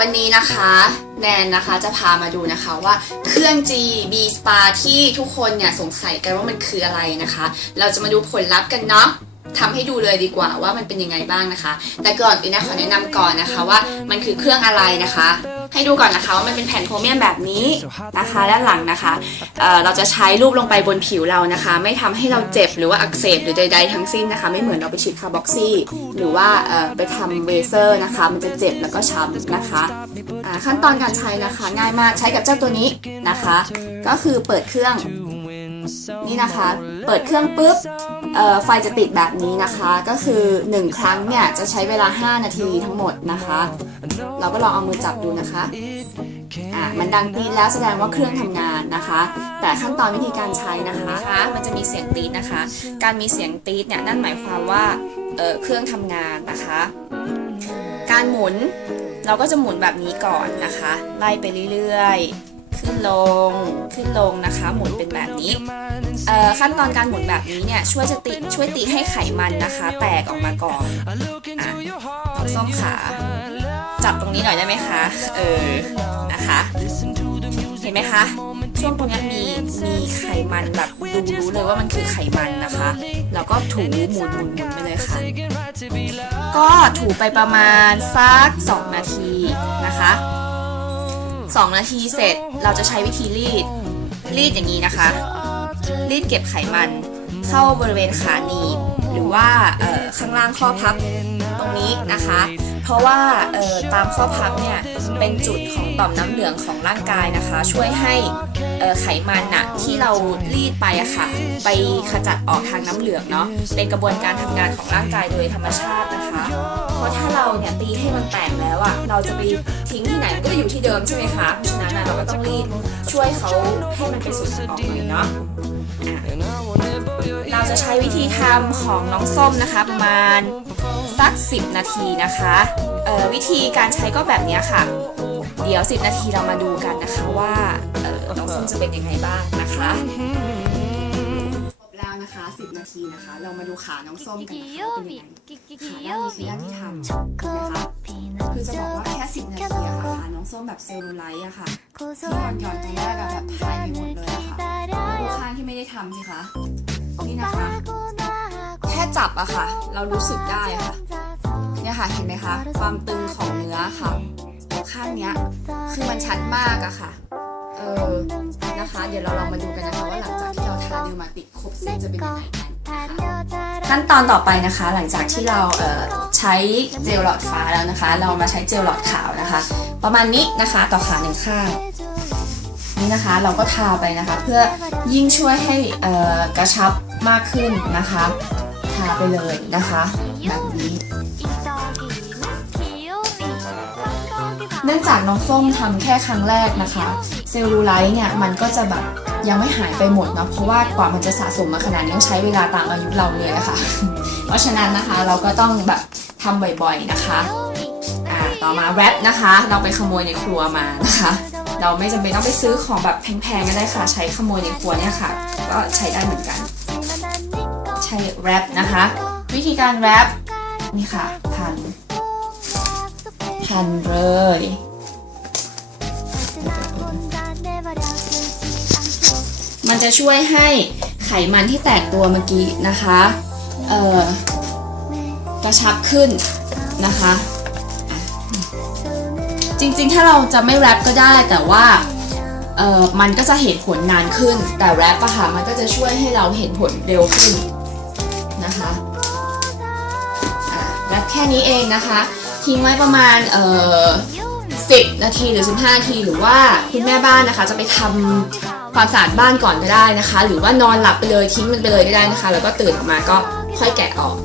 วันนี้นะคะแนนนะคะจะพามาดูนะคะว่าเครื่อง G B Spa ที่ทุกคนเนี่ยสงสัยกันว่ามันคืออะไรนะคะ เราจะมาดูผลลัพธ์กันเนาะทำให้ดูเลยดีกว่าว่ามันเป็นยังไงบ้างนะคะ แต่ก่อนอื่นนะขอแนะนำก่อนนะคะว่ามันคือเครื่องอะไรนะคะ ให้ดูก่อนนะคะว่ามันเป็นแผ่นโครเมียมแบบนี้นะคะด้านหลังนะคะเอ่อเราจะใช้รูปลงไปบนผิวเรานะคะ ไม่ทำให้เราเจ็บหรือว่าอักเสบหรือใดๆทั้งสิ้นนะคะ ไม่เหมือนเราไปฉีดคาร์บอกซี่หรือว่าเอ่อไปทำเวเซอร์นะคะ มันจะเจ็บแล้วก็ช้ำนะคะขั้นตอนการใช้นะคะ ง่ายมากใช้กับเจ้าตัวนี้นะคะ ก็คือเปิดเครื่อง นี่นะคะ เปิดเครื่องปุ๊บไฟจะติดแบบนี้นะคะ ก็คือ 1 ครั้งเนี่ยจะใช้เวลา 5 นาทีทั้งหมดนะคะ เราก็ลองเอามือจับดูนะคะอะมันดังตีดแล้วแสดงว่าเครื่องทำงานนะคะ แต่ขั้นตอนวิธีการใช้นะคะ มันจะมีเสียงตีดนะคะ การมีเสียงตีดเนี่ยนั่นหมายความว่าเเครื่องทำงานนะคะ การหมุนเราก็จะหมุนแบบนี้ก่อนนะคะ ไล่ไปเรื่อยๆ ขึ้นลงขึ้นลงนะคะ หมุนเป็นแบบนี้เอ่อขั้นตอนการหมุนแบบนี้เนี่ยช่วยจะติช่วยตีให้ไขมันนะคะ แตกออกมาก่อนอะน้องส้มขาจับตรงนี้หน่อยได้ไหมคะเออนะคะเห็นไหมคะช่วงตรงนี้มีมีไขมันแบบดูรู้เลยว่ามันคือไขมันนะคะ แล้วก็ถูหมุนหมุนหมุนไปเลยค่ะ ก็ถูไปประมาณสัก 2 นาทีนะคะ 2 นาทีเสร็จเราจะใช้วิธีรีด รีดอย่างนี้นะคะ รีดเก็บไขมัน เข้าบริเวณขาหนีบหรือว่าข้างล่างข้อพับตรงนี้นะคะ เพราะว่าตามข้อพับเนี่ยเป็นจุดของต่อมน้ำเหลืองของร่างกายนะคะ ช่วยให้ ไขมันน่ะที่เรารีดไปอะค่ะ ไปขจัดออกทางน้ำเหลืองเนาะเป็นกระบวนการทำงานของร่างกายโดยธรรมชาตินะคะ เพราะถ้าเราเนี่ยตีให้มันแตกแล้วอะเราจะไปทิ้งที่ไหนก็จะอยู่ที่เดิมใช่ไหมคะเพราะฉะนั้นเราก็ต้องรีดช่วยเขาให้มันเป็นส่วนออกหน่อยเนาะเราจะใช้วิธีทำของน้องส้มนะคะ ประมาณสัก 10 นาทีนะคะวิธีการใช้ก็แบบนี้ค่ะ เดี๋ยว 10 นาทีเรามาดูกันนะคะว่า เอ่อน้องส้มจะเป็นยังไงบ้างนะคะครบแล้วนะคะ 10 นาทีนะคะ เรามาดูขาน้องส้มกันนะคะว่าเป็นยังไงขาด้านนี้คือด้านที่ทำนะคะคือจะบอกว่าแค่ 10 นาทีอะค่ะขาน้องส้มแบบเซลลูไลท์อะค่ะที่หย่อนหย่อนๆตรงแรกอะแบบหายไปหมดเลยอะค่ะดูข้างที่ไม่ได้ทำสิคะนี่นะคะแค่จับอะค่ะ เรารู้สึกได้อะค่ะเนี่ยค่ะเห็นไหมคะ ความตึงของเนื้อค่ะข้างเนี้ยคือมันชัดมากอะค่ะ เออนะคะ เดี๋ยวเราลองมาดูกันนะคะว่าหลังจากที่เราทาดิวมาติกครบเซตจะเป็นยังไงกันนะคะขั้นตอนต่อไปนะคะ หลังจากที่เราเใช้เจลหลอดฟ้าแล้วนะคะ เรามาใช้เจลหลอดขาวนะคะ ประมาณนี้นะคะต่อขาหนึ่งข้างนี่นะคะเราก็ทาไปนะคะ เพื่อยิ่งช่วยให้กระชับมากขึ้นนะคะ ทาไปเลยนะคะแบบนี้เนื่องจากน้องส้มทำแค่ครั้งแรกนะคะ เซลลูไลท์เนี่ยมันก็จะแบบยังไม่หายไปหมดเนาะเพราะว่ากว่ามันจะสะสมมาขนาดนี้ต้องใช้เวลาตามอายุเราเลยอะค่ะ เพราะฉะนั้นนะคะเราก็ต้องแบบทำบ่อยๆนะคะอ่าต่อมาแรปนะคะ เราไปขโมยในครัวมานะคะ เราไม่จำเป็นต้องไปซื้อของแบบแพงๆก็ได้ค่ะ ใช้ขโมยในครัวเนี่ยค่ะ ก็ใช้ได้เหมือนกัน ใช้แรปนะคะ วิธีการแรปนี่ค่ะพันพันเลย มันจะช่วยให้ไขมันที่แตกตัวเมื่อกี้นะคะเอ่อกระชับขึ้นนะคะ จริงๆ ถ้าเราจะไม่แรปก็ได้แต่ว่าเอ่อมันก็จะเห็นผลนานขึ้น แต่แรปอะค่ะมันก็จะช่วยให้เราเห็นผลเร็วขึ้นนะคะอะแรปแค่นี้เองนะคะ ทิ้งไว้ประมาณเอ่อ 10 นาทีหรือ 15 นาที หรือว่าคุณแม่บ้านนะคะ จะไปทำความสะอาดบ้านก่อนก็ได้นะคะ หรือว่านอนหลับไปเลยทิ้งมันไปเลยก็ได้นะคะ แล้วก็ตื่นออกมาก็ค่อยแกะออก